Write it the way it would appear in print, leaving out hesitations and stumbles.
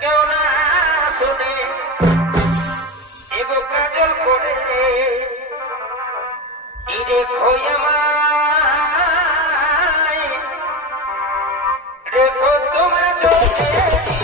কেউ না শুনে এগো কাজল করে ইরে খোয়ামায় রেখো তোমার চোখে